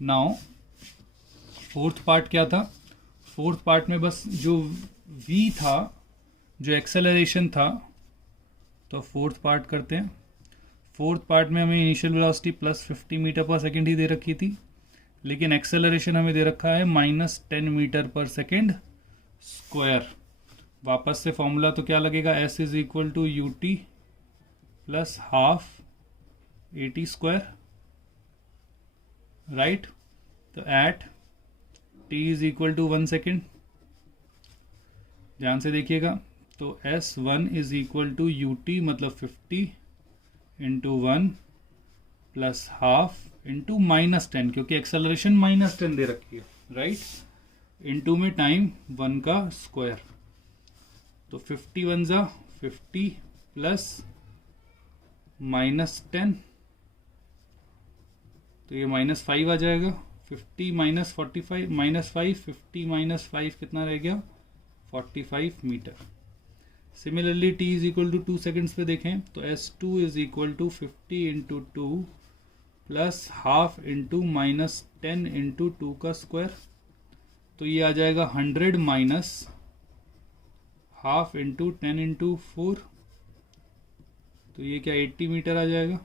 Now fourth part क्या था, fourth part में बस जो v था, जो एक्सेलरेशन था, तो फोर्थ पार्ट करते हैं। फोर्थ पार्ट में हमें initial velocity +50 metre per second ही दे रखी थी, लेकिन एक्सेलरेशन हमें दे रखा है -10 मीटर पर सेकेंड स्क्वायर। वापस से फॉर्मूला तो क्या लगेगा, s is equal to u t plus half AT square, right. तो at t is equal to 1 second, ध्यान से देखिएगा, तो S1 is equal to u t मतलब 50 इंटू 1 प्लस हाफ इंटू -10, क्योंकि एक्सेलरेशन -10 दे रखी है, राइट, इंटू में टाइम 1 का स्क्वायर। तो 50 1 जा 50 प्लस -10, तो ये -5 आ जाएगा। 50 माइनस 45 -5, 50 -5 कितना रह गया, 45 metre. Similarly t is equal to 2 seconds पे देखें तो S2 is equal to 50 into 2 plus half into -10 into 2 का स्क्वायर, तो ये आ जाएगा 100 माइनस हाफ इंटू 10 इंटू 4, तो ये क्या 80 मीटर आ जाएगा।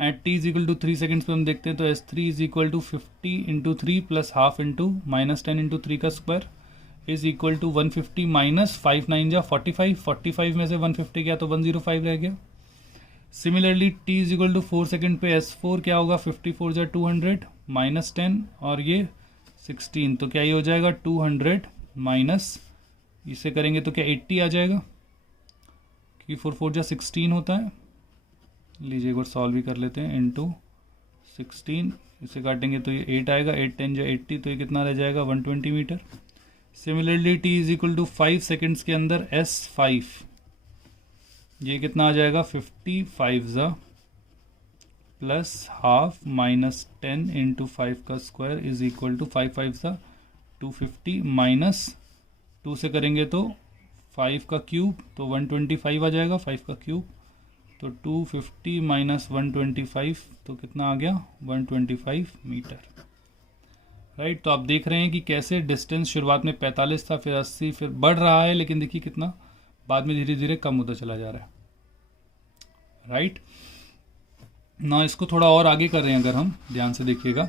At t is equal to 3 seconds पे हम देखते हैं तो S3 is equal to 50 into 3 plus half into -10 into 3 का square is equal to 150 minus 5 9 जा 45, 45 में से 150 गया तो 105 रह गया। Similarly t is equal to 4 second पे S4 क्या होगा, 54 जा 200 -10 और ये 16, तो क्या ये हो जाएगा 200 माइनस, इसे करेंगे तो क्या 80 आ जाएगा, क्योंकि 4 4 जा 16 होता है। लीजिए एक बार सॉल्व भी कर लेते हैं, इंटू 16, इसे काटेंगे तो ये 8 आएगा, 8 10 जा 80, तो ये कितना रह जाएगा 120 metre. Similarly t is equal to 5 seconds के अंदर S5, ये कितना आ जाएगा 55 जा प्लस हाफ -10 इंटू 5 का स्क्वायर इज इक्वल टू 5 5 जा 250 माइनस 2 से करेंगे तो 5 का क्यूब, तो 125 आ जाएगा 5 का क्यूब, तो 250 माइनस 125, तो कितना आ गया 125 मीटर, राइट। तो आप देख रहे हैं कि कैसे डिस्टेंस शुरुआत में 45 था, फिर 80, फिर बढ़ रहा है, लेकिन देखिए कितना बाद में धीरे धीरे कम होता चला जा रहा है, राइट। ना इसको थोड़ा और आगे कर रहे हैं अगर हम ध्यान से देखिएगा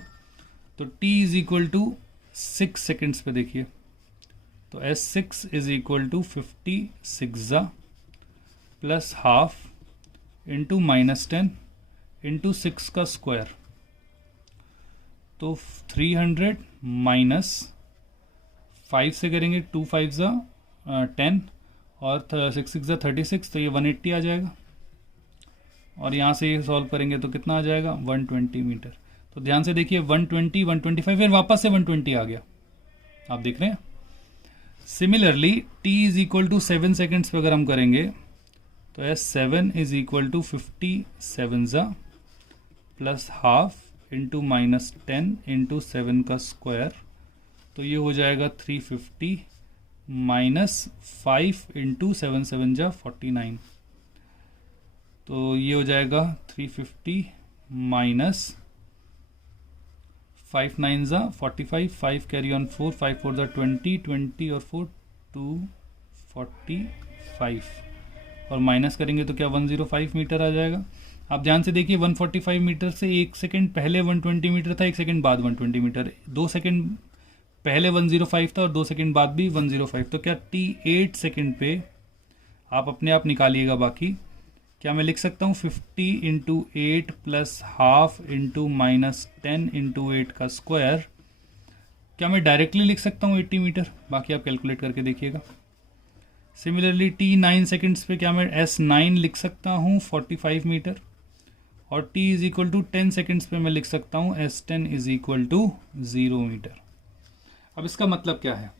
तो t is equal to 6 seconds पे देखिए, तो S6 इज इक्वल टू 56 जा प्लस हाफ इंटू -10 इंटू 6 का स्क्वायर, तो 300 माइनस 5 से करेंगे 2 5 जा 10 और 6 6 जा 36, तो ये 180 आ जाएगा, और यहाँ से ये सॉल्व करेंगे तो कितना आ जाएगा 120 मीटर। तो ध्यान से देखिए 120 125 फिर वापस से 120 आ गया, आप देख रहे हैं। Similarly t is equal to 7 seconds पे अगर हम करेंगे तो S7 इज इक्वल टू 57 जा प्लस हाफ इंटू -10 इंटू 7 का स्क्वायर, तो ये हो जाएगा 350 माइनस 5 इंटू 7 7 जा 49, तो ये हो जाएगा 350 माइनस 5 9 जा 45, 5 कैरी ऑन 4, 5 4 जा 20, 20 और 4 245, और माइनस करेंगे तो क्या 105 मीटर आ जाएगा। आप ध्यान से देखिए 145 मीटर से 1 सेकेंड पहले 120 मीटर था, 1 सेकेंड बाद 120 मीटर, 2 सेकेंड पहले 105 था और 2 सेकेंड बाद भी 105, तो क्या t 8 सेकेंड पे आप अपने आप निकालिएगा। बाकी क्या मैं लिख सकता हूँ 50 into 8 plus half into -10 into 8 का स्क्वायर, क्या मैं डायरेक्टली लिख सकता हूँ 80 मीटर, बाकी आप कैलकुलेट करके देखिएगा। सिमिलरली t 9 सेकेंड्स पे क्या मैं S9 लिख सकता हूँ 45 मीटर, और t is equal to 10 seconds पे मैं लिख सकता हूँ S10 is equal to 0 metre. अब इसका मतलब क्या है,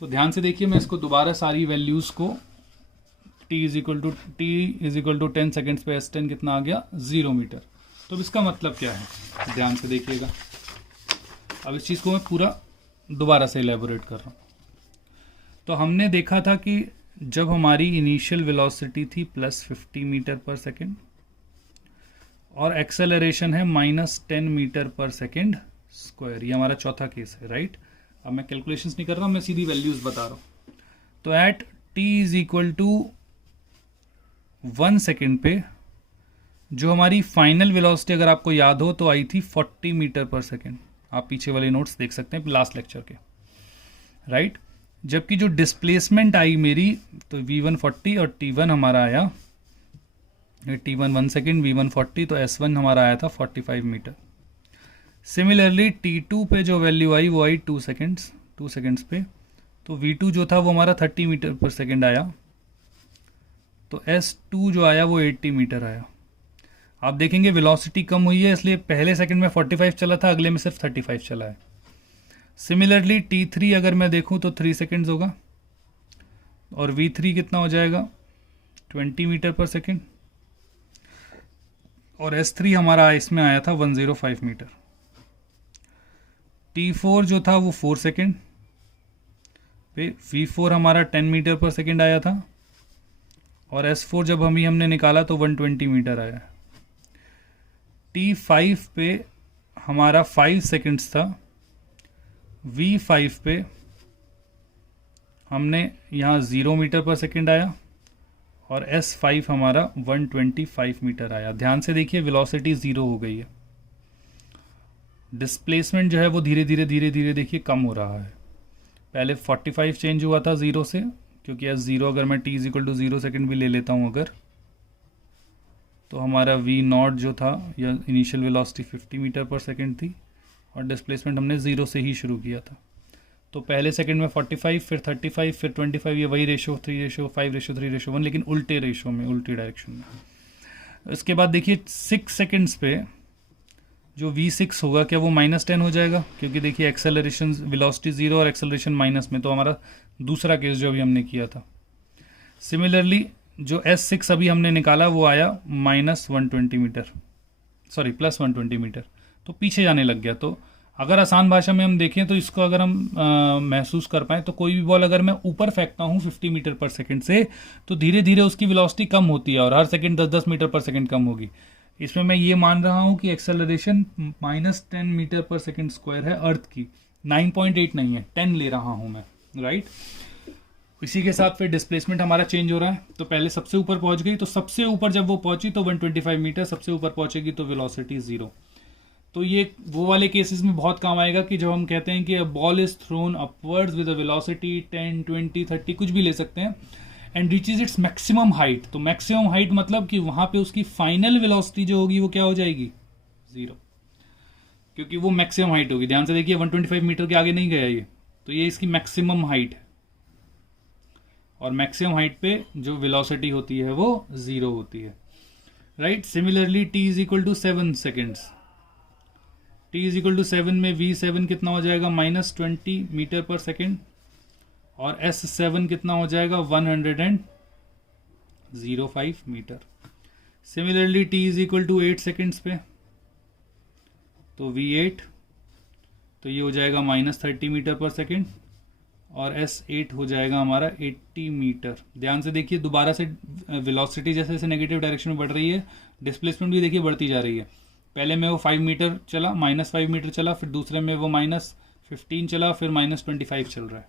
तो ध्यान से देखिए, मैं इसको दोबारा सारी वैल्यूज़ को t is equal to 10 seconds पे S10 कितना आ गया 0 मीटर। तो अब इसका मतलब क्या है, ध्यान से देखिएगा। अब इस चीज़ को मैं पूरा दोबारा से इलेबोरेट कर रहा हूँ। तो हमने देखा था कि जब हमारी इनिशियल वेलोसिटी थी +50 मीटर पर सेकेंड और एक्सेलरेशन है -10 मीटर पर सेकेंड स्क्वायर। ये हमारा चौथा केस है, राइट। अब मैं कैलकुलेशंस नहीं कर रहा, मैं सीधी वैल्यूज बता रहा हूँ। तो at t is equal to 1 second पे जो हमारी फाइनल वेलोसिटी अगर आपको याद हो तो आई थी 40 मीटर पर सेकेंड। आप पीछे वाले नोट्स देख सकते हैं लास्ट लेक्चर के, राइट। जबकि जो डिस्प्लेसमेंट आई मेरी तो v1 40 और t1 हमारा आया, t1 1 सेकेंड, v1 40, तो s1 हमारा आया था 45 मीटर। सिमिलरली t2 पे जो वैल्यू आई वो आई 2 सेकेंड्स पे, तो v2 जो था वो हमारा 30 मीटर पर सेकेंड आया, तो s2 जो आया वो 80 मीटर आया। आप देखेंगे वेलोसिटी कम हुई है, इसलिए पहले सेकंड में 45 चला था, अगले में सिर्फ 35 चला है। सिमिलरली t3 अगर मैं देखूं तो 3 सेकेंड्स होगा, और v3 कितना हो जाएगा 20 मीटर पर सेकेंड, और s3 हमारा इसमें आया था 105 मीटर। t4 जो था वो 4 सेकेंड पे, v4 हमारा 10 मीटर पर सेकेंड आया था, और s4 जब हमने निकाला तो 120 मीटर आया। t5 पे हमारा 5 सेकेंड्स था, v5 पे हमने यहाँ 0 मीटर पर सेकेंड आया, और s5 हमारा 125 मीटर आया। ध्यान से देखिए वेलोसिटी 0 हो गई है, डिस्प्लेसमेंट जो है वो धीरे धीरे देखिए कम हो रहा है। पहले 45 चेंज हुआ था 0 से, क्योंकि s0 अगर मैं t is equal to 0 second भी ले लेता हूँ अगर, तो हमारा v0 जो था या initial velocity 50 metre per second थी, और डिस्प्लेसमेंट हमने 0 से ही शुरू किया था। तो पहले सेकंड में 45, फिर 35, फिर 25, ये वही रेशो 3:5:3:1, लेकिन उल्टे रेशो में, उल्टी डायरेक्शन में। इसके बाद देखिए 6 सेकंड्स पे जो v6 होगा क्या वो -10 हो जाएगा, क्योंकि देखिए एक्सेलरेशन वेलोसिटी 0 और एक्सेलरेशन माइनस में, तो हमारा दूसरा केस जो अभी हमने किया था। सिमिलरली जो s6 अभी हमने निकाला वो आया -120 मीटर, सॉरी +120 मीटर, तो पीछे जाने लग गया। तो अगर आसान भाषा में हम देखें तो इसको अगर हम महसूस कर पाएँ तो कोई भी बॉल अगर मैं ऊपर फेंकता हूँ 50 मीटर पर सेकंड से, तो धीरे धीरे उसकी वेलोसिटी कम होती है और हर सेकंड 10-10 मीटर पर सेकंड कम होगी। इसमें मैं ये मान रहा हूँ कि एक्सेलरेशन -10 मीटर पर सेकंड स्क्वायर है अर्थ की, 9.8 नहीं है, 10 ले रहा हूँ मैं, राइट। इसी के साथ फिर डिस्प्लेसमेंट हमारा चेंज हो रहा है। तो पहले सबसे ऊपर पहुंच गई, तो सबसे ऊपर जब वो पहुंची तो 125 मीटर, सबसे ऊपर पहुंचेगी तो वेलोसिटी 0। तो ये वो वाले केसेस में बहुत काम आएगा कि जब हम कहते हैं कि a ball is throne upwards with a velocity 10, 20, 30 कुछ भी ले सकते हैं, and reaches its maximum height. तो मैक्सिमम हाइट मतलब कि वहां पे उसकी फाइनल वेलोसिटी जो होगी वो क्या हो जाएगी 0, क्योंकि वो मैक्सिमम हाइट होगी। ध्यान से देखिए 125 मीटर के आगे नहीं गया ये, तो ये इसकी मैक्सिमम हाइट है, और मैक्सिमम हाइट पे जो वेलोसिटी होती है वो 0 होती है, right. Similarly t is equal to 7 seconds, t is equal to 7 में v7 कितना हो जाएगा -20 मीटर पर सेकेंड, और s7 कितना हो जाएगा 105 metre. Similarly t is equal to 8 seconds पे, तो v8 तो ये हो जाएगा -30 मीटर पर सेकेंड, और s8 हो जाएगा हमारा 80 मीटर। ध्यान से देखिए दोबारा से वेलोसिटी जैसे जैसे नेगेटिव डायरेक्शन में बढ़ रही है, डिस्प्लेसमेंट भी देखिए बढ़ती जा रही है। पहले में वो 5 मीटर चला, -5 मीटर चला, फिर दूसरे में वो -15 चला, फिर -25 चल रहा है।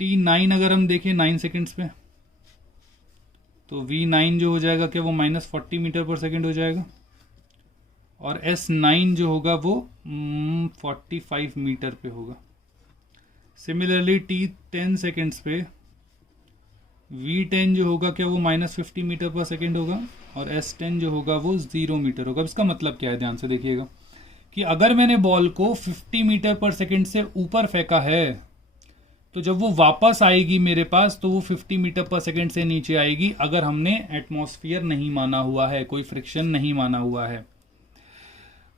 t9 अगर हम देखें 9 सेकेंड्स पे, तो v9 जो हो जाएगा क्या वो -40 मीटर पर सेकेंड हो जाएगा, और s9 जो होगा वो 45 मीटर पे होगा। सिमिलरली t10 सेकेंड्स पे v10 जो होगा क्या वो -50 मीटर पर सेकेंड होगा, और s10 जो होगा वो 0 मीटर होगा। इसका मतलब क्या है, ध्यान से देखिएगा कि अगर मैंने बॉल को 50 मीटर पर सेकेंड से ऊपर फेंका है, तो जब वो वापस आएगी मेरे पास तो वो 50 मीटर पर सेकेंड से नीचे आएगी, अगर हमने एटमॉस्फेयर नहीं माना हुआ है, कोई फ्रिक्शन नहीं माना हुआ है।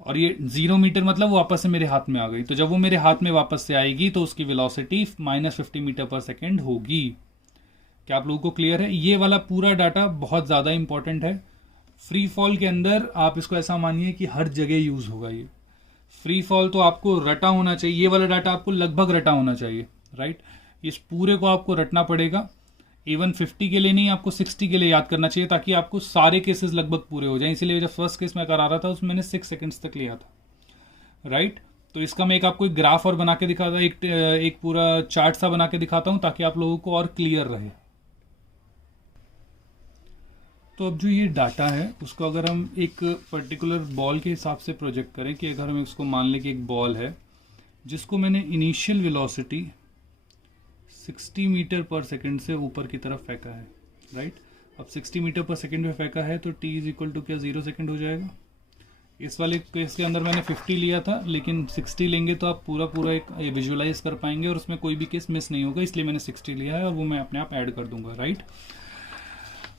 और ये 0 मीटर मतलब वो वापस से मेरे हाथ में आ गई, तो जब वो मेरे हाथ में वापस से आएगी तो उसकी वेलोसिटी -50 मीटर पर सेकेंड होगी। क्या आप लोगों को क्लियर है? ये वाला पूरा डाटा बहुत ज़्यादा इंपॉर्टेंट है। फ्री फॉल के अंदर आप इसको ऐसा मानिए कि हर जगह यूज़ होगा ये। फ्री फॉल तो आपको रटा होना चाहिए, ये वाला डाटा आपको लगभग रटा होना चाहिए, राइट। इस पूरे को आपको रटना पड़ेगा। इवन 50 के लिए नहीं, आपको 60 के लिए याद करना चाहिए ताकि आपको सारे केसेस लगभग पूरे हो जाएं। इसीलिए जब फर्स्ट केस मैं करा रहा था उसमें मैंने 6 सेकंड्स तक लिया था, राइट। तो इसका मैं आपको एक ग्राफ और बना के दिखाता, एक पूरा चार्ट सा बना के दिखाता हूं ताकि आप लोगों को और क्लियर रहे। तो अब जो ये डाटा है उसको अगर हम एक पर्टिकुलर बॉल के हिसाब से प्रोजेक्ट करें, कि अगर हम इसको मान लें कि एक बॉल है जिसको मैंने इनिशियल वेलोसिटी 60 मीटर पर सेकंड से ऊपर की तरफ फेंका है, राइट। अब 60 मीटर पर सेकंड में फेंका है तो t इज इक्वल टू क्या 0 सेकंड हो जाएगा। इस वाले केस के अंदर मैंने 50 लिया था, लेकिन 60 लेंगे तो आप पूरा एक विजुअलाइज कर पाएंगे और उसमें कोई भी केस मिस नहीं होगा, इसलिए मैंने 60 लिया है और वो मैं अपने आप ऐड कर दूंगा, राइट।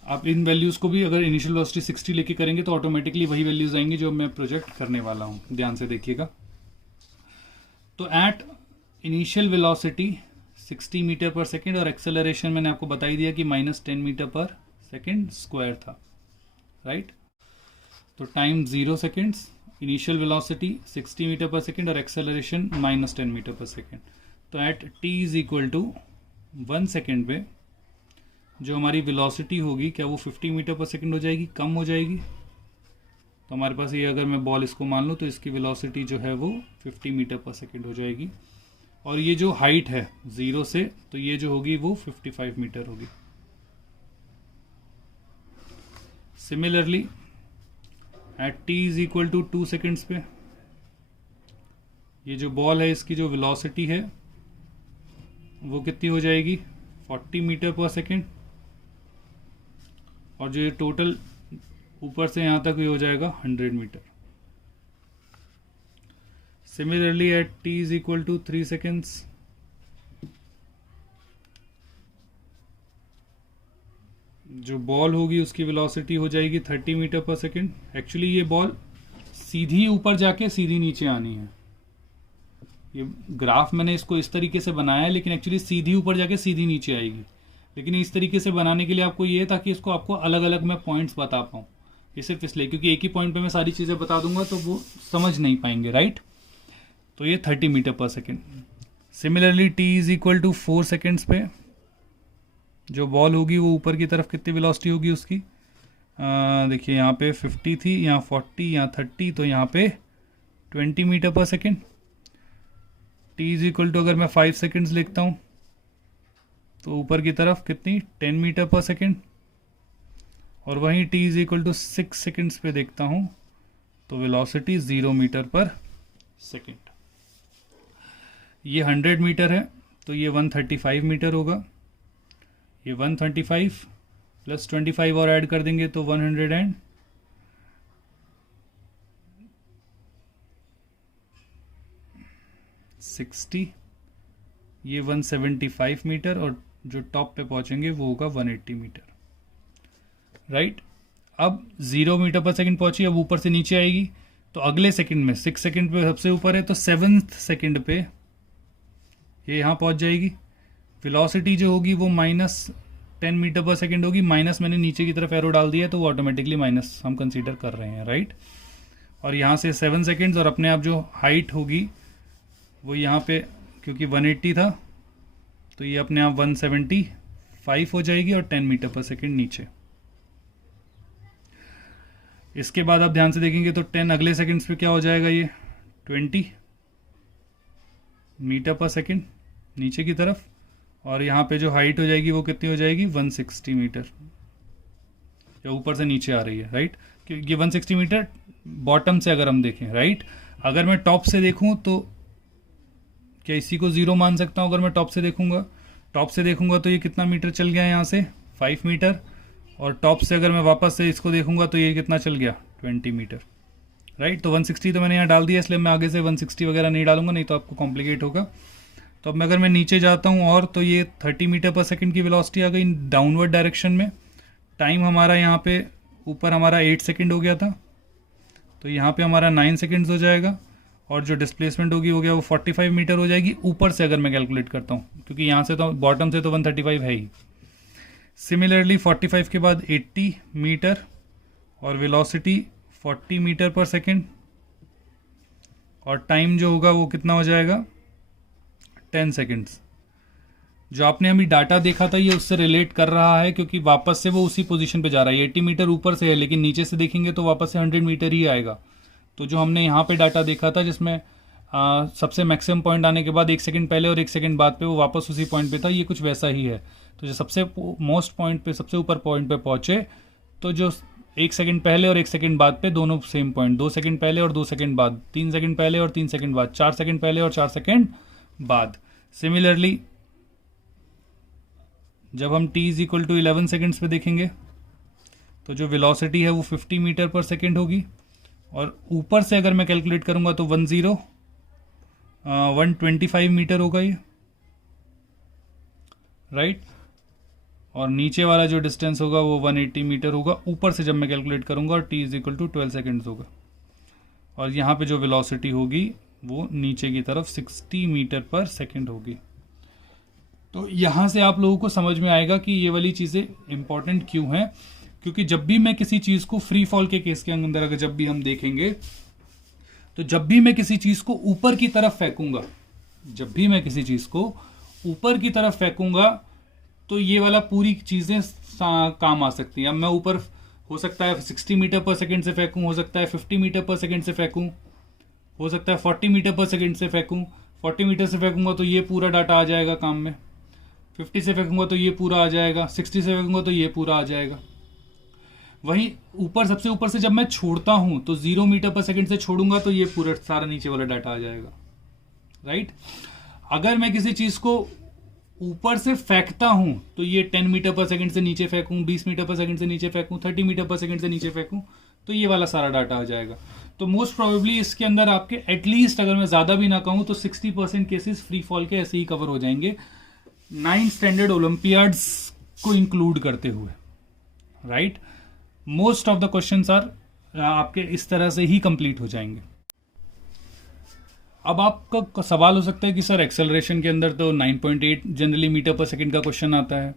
आप इन वैल्यूज़ को भी अगर इनिशियल वेलोसिटी 60 लेके करेंगे तो ऑटोमेटिकली वही वैल्यूज आएंगी जो मैं प्रोजेक्ट करने वाला हूँ, ध्यान से देखिएगा। तो at initial velocity 60 metre per second और एक्सेलरेशन मैंने आपको बता ही दिया कि -10 मीटर पर सेकेंड स्क्वायर था, राइट। तो time 0 seconds, initial velocity 60 metre per second और एक्सेलरेशन -10 मीटर पर सेकेंड। तो at t is equal to 1 second पे जो हमारी वेलोसिटी होगी क्या वो 50 मीटर पर सेकेंड हो जाएगी, कम हो जाएगी। तो हमारे पास ये अगर मैं बॉल इसको मान लूँ तो इसकी वेलोसिटी जो है वो 50 मीटर पर सेकेंड हो जाएगी। और ये जो हाइट है 0 से, तो ये जो होगी वो 55 मीटर होगी। Similarly at t is equal to 2 seconds पे ये जो बॉल है इसकी जो वेलोसिटी है वो कितनी हो जाएगी 40 मीटर पर सेकेंड, और जो ये टोटल ऊपर से यहाँ तक ये हो जाएगा 100 metre. Similarly at t is equal to 3 seconds जो बॉल होगी उसकी वेलोसिटी हो जाएगी 30 मीटर पर सेकेंड। एक्चुअली ये बॉल सीधी ऊपर जाके सीधी नीचे आनी है। ये ग्राफ मैंने इसको इस तरीके से बनाया है, लेकिन एक्चुअली सीधी ऊपर जाके सीधी नीचे आएगी। लेकिन इस तरीके से बनाने के लिए आपको ये ताकि इसको आपको अलग अलग मैं पॉइंट्स बता पाऊँ, ये सिर्फ इसलिए क्योंकि एक ही पॉइंट पे मैं सारी चीज़ें बता दूंगा तो वो समझ नहीं पाएंगे, राइट। तो ये 30 metre per second. Similarly t is equal to 4 seconds पे जो बॉल होगी वो ऊपर की तरफ कितनी वेलोसिटी होगी उसकी, देखिए यहाँ पे 50 थी, यहाँ 40, यहाँ 30, तो यहाँ पे 20 metre per second. t is equal to अगर मैं 5 सेकेंड्स लिखता हूँ तो ऊपर की तरफ कितनी 10 मीटर पर सेकेंड। और वहीं t is equal to 6 seconds पे देखता हूँ तो वेलोसिटी 0 मीटर पर सेकेंड। ये 100 मीटर है तो ये 135 मीटर होगा। ये 135 प्लस 25 और ऐड कर देंगे तो 160। ये 175 मीटर और जो टॉप पे पहुंचेंगे वो होगा 180 मीटर, राइट। अब 0 मीटर पर सेकंड पहुंची, अब ऊपर से नीचे आएगी तो अगले सेकंड में 6 सेकंड पे सबसे ऊपर है तो 7th सेकंड पे ये यहाँ पहुंच जाएगी। वेलोसिटी जो होगी वो -10 मीटर पर सेकंड होगी। माइनस मैंने नीचे की तरफ एरो डाल दिया है तो वो ऑटोमेटिकली माइनस हम कंसीडर कर रहे हैं, राइट। और यहाँ से 7 सेकेंड्स और अपने आप जो हाइट होगी वो यहाँ पे क्योंकि 180 था तो ये अपने आप 175 हो जाएगी और 10 मीटर पर सेकेंड नीचे। इसके बाद आप ध्यान से देखेंगे तो 10 अगले सेकेंड्स पे क्या हो जाएगा, ये 20 मीटर पर सेकेंड नीचे की तरफ। और यहाँ पे जो हाइट हो जाएगी वो कितनी हो जाएगी 160 मीटर, जो ऊपर से नीचे आ रही है, राइट। क्योंकि 160 मीटर बॉटम से अगर हम देखें, राइट। अगर मैं टॉप से देखूं तो क्या इसी को 0 मान सकता हूं। अगर मैं टॉप से देखूंगा तो ये कितना मीटर चल गया यहाँ से 5 मीटर। और टॉप से अगर मैं वापस से इसको देखूंगा तो ये कितना चल गया 20 मीटर, राइट। तो 160 तो मैंने यहाँ डाल दिया, इसलिए मैं आगे से 160 वगैरह नहीं डालूंगा, नहीं तो आपको कॉम्प्लिकेट होगा। तो अब अगर मैं नीचे जाता हूँ और तो ये 30 मीटर पर सेकंड की वेलोसिटी आ गई डाउनवर्ड डायरेक्शन में। टाइम हमारा यहाँ पे ऊपर हमारा 8 सेकंड हो गया था तो यहाँ पे हमारा 9 सेकंड्स हो जाएगा। और जो डिस्प्लेसमेंट होगी हो गया वो 45 मीटर हो जाएगी ऊपर से अगर मैं कैलकुलेट करता हूँ, क्योंकि यहाँ से तो बॉटम से तो 135 है ही। सिमिलरली 45 के बाद 80 मीटर और वेलोसिटी 40 मीटर पर सेकेंड। और टाइम जो होगा वो कितना हो जाएगा 10 सेकेंड्स। जो आपने अभी डाटा देखा था ये उससे रिलेट कर रहा है, क्योंकि वापस से वो उसी पोजीशन पे जा रहा है। 80 मीटर ऊपर से है, लेकिन नीचे से देखेंगे तो वापस से 100 मीटर ही आएगा। तो जो हमने यहाँ पे डाटा देखा था जिसमें सबसे मैक्सिमम पॉइंट आने के बाद 1 सेकंड पहले और 1 सेकंड बाद पे वो वापस उसी पॉइंट पे था, ये कुछ वैसा ही है। तो जो सबसे मोस्ट पॉइंट पे, सबसे ऊपर पॉइंट पे पहुंचे, तो जो 1 सेकंड पहले और 1 सेकंड बाद पे दोनों सेम पॉइंट, 2 सेकंड पहले और 2 सेकंड बाद, 3 सेकंड पहले और 3 सेकंड बाद, 4 सेकंड पहले और 4 सेकंड बाद। सिमिलरली जब हम t is equal to 11 seconds पे देखेंगे तो जो वेलोसिटी है वो 50 मीटर पर सेकेंड होगी, और ऊपर से अगर मैं कैलकुलेट करूंगा तो 125 मीटर होगा ये, राइट। और नीचे वाला जो डिस्टेंस होगा वो 180 मीटर होगा ऊपर से जब मैं कैलकुलेट करूंगा, और t is equal to 12 seconds होगा। और यहाँ पे जो वेलोसिटी होगी वो नीचे की तरफ 60 मीटर पर सेकेंड होगी। तो यहाँ से आप लोगों को समझ में आएगा कि ये वाली चीज़ें इंपॉर्टेंट क्यों हैं, क्योंकि जब भी मैं किसी चीज़ को फ्री फॉल के केस के अंदर अगर जब भी हम देखेंगे, तो जब भी मैं किसी चीज़ को ऊपर की तरफ फेंकूंगा, जब भी मैं किसी चीज़ को ऊपर की तरफ फेंकूंगा, तो ये वाला पूरी चीज़ें काम आ सकती हैं। अब मैं ऊपर हो सकता है 60 मीटर पर सेकेंड से फेंकूं, हो सकता है 50 मीटर पर सेकेंड से फेंकूं, हो सकता है 40 मीटर पर सेकेंड से फेंकूं। 40 मीटर से फेंकूंगा तो ये पूरा डाटा आ जाएगा काम में, 50 से फेंकूंगा तो ये पूरा आ जाएगा, 60 से फेंकूंगा तो ये पूरा आ जाएगा। वहीं ऊपर, सबसे ऊपर से जब मैं छोड़ता हूं तो 0 मीटर पर सेकेंड से छोड़ूंगा तो ये पूरा सारा नीचे वाला डाटा आ जाएगा, राइट। अगर मैं किसी चीज को ऊपर से फेंकता हूं तो ये 10 मीटर पर सेकेंड से नीचे फेंकूं, 20 मीटर पर सेकेंड से नीचे फेंकूं, 30 मीटर पर सेकेंड से नीचे फेंकूं, तो ये वाला सारा डाटा आ जाएगा। तो मोस्ट प्रोबेबली इसके अंदर आपके एटलीस्ट, अगर मैं ज्यादा भी ना कहूं तो 60% केसेस फ्री फॉल के ऐसे ही कवर हो जाएंगे, 9 स्टैंडर्ड ओलंपियाड्स को इंक्लूड करते हुए, right. Most of the questions are आपके इस तरह से ही कंप्लीट हो जाएंगे। अब आपका सवाल हो सकता है कि सर एक्सेलरेशन के अंदर तो 9.8 जनरली मीटर पर सेकंड का क्वेश्चन आता है।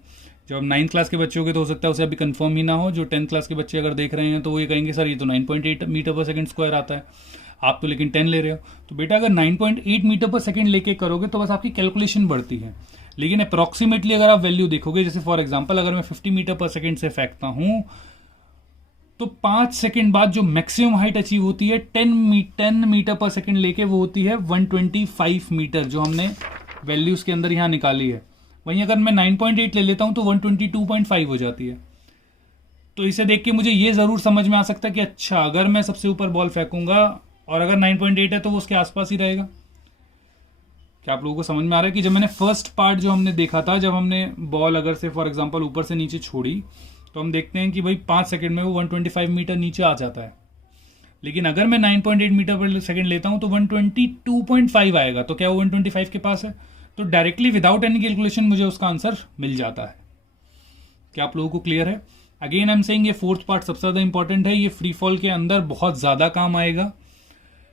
जब 9th क्लास के बच्चे हो गए तो हो सकता है उसे अभी कंफर्म ही ना हो। जो 10th क्लास के बच्चे अगर देख रहे हैं तो वो ये कहेंगे सर ये तो 9.8 मीटर पर सेकंड स्क्वायर आता है, आप तो लेकिन 10 ले रहे हो। तो बेटा अगर 9.8 मीटर पर सेकंड लेके करोगे तो बस आपकी कैलकुलेशन बढ़ती है, लेकिन अप्रॉक्सीमेटली अगर आप वैल्यू देखोगे, जैसे फॉर एग्जांपल अगर मैं 50 मीटर पर सेकंड से फेंकता हूं तो 5 सेकंड बाद जो मैक्सिमम हाइट अचीव होती है 10 मीटर पर सेकंड लेके वो होती है 125 मीटर, जो हमने वैल्यूज के अंदर यहां निकाली है। वहीं अगर मैं 9.8 ले लेता हूं तो 122.5 हो जाती है। तो इसे देख के मुझे ये जरूर समझ में आ सकता है कि अच्छा अगर मैं सबसे ऊपर बॉल फेंकूंगा और अगर 9.8 है तो वो उसके आसपास ही रहेगा। क्या आप लोगों को समझ में आ रहा है कि जब मैंने फर्स्ट पार्ट जो हमने देखा था, जब हमने बॉल अगर से फॉर एग्जांपल ऊपर से नीचे छोड़ी तो हम देखते हैं कि भाई 5 सेकंड में वो 125 मीटर नीचे आ जाता है, लेकिन अगर मैं 9.8 मीटर पर सेकंड लेता हूं तो 122.5 आएगा। तो क्या वो 125 के पास है? तो डायरेक्टली विदाउट एनी कैलकुलेशन मुझे उसका आंसर मिल जाता है। क्या आप लोगों को क्लियर है? अगेन आई एम सेइंग ये फोर्थ पार्ट सबसे ज्यादा इंपॉर्टेंट है, ये फ्री फॉल के अंदर बहुत ज्यादा काम आएगा।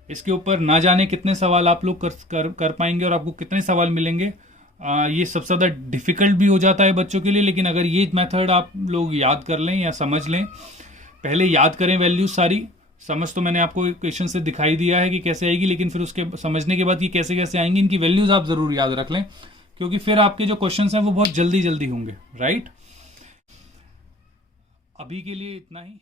इसके ऊपर ना जाने कितने सवाल आप लोग कर पाएंगे और आपको कितने सवाल मिलेंगे, ये सबसे ज़्यादा डिफ़िकल्ट भी हो जाता है बच्चों के लिए। लेकिन अगर ये मेथड आप लोग याद कर लें या समझ लें, पहले याद करें वैल्यूज सारी, समझ तो मैंने आपको क्वेश्चन से दिखाई दिया है कि कैसे आएगी, लेकिन फिर उसके समझने के बाद कि कैसे कैसे आएंगी, इनकी वैल्यूज आप ज़रूर याद रख लें, क्योंकि फिर आपके जो क्वेश्चन हैं वो बहुत जल्दी जल्दी होंगे, राइट। अभी के लिए इतना ही।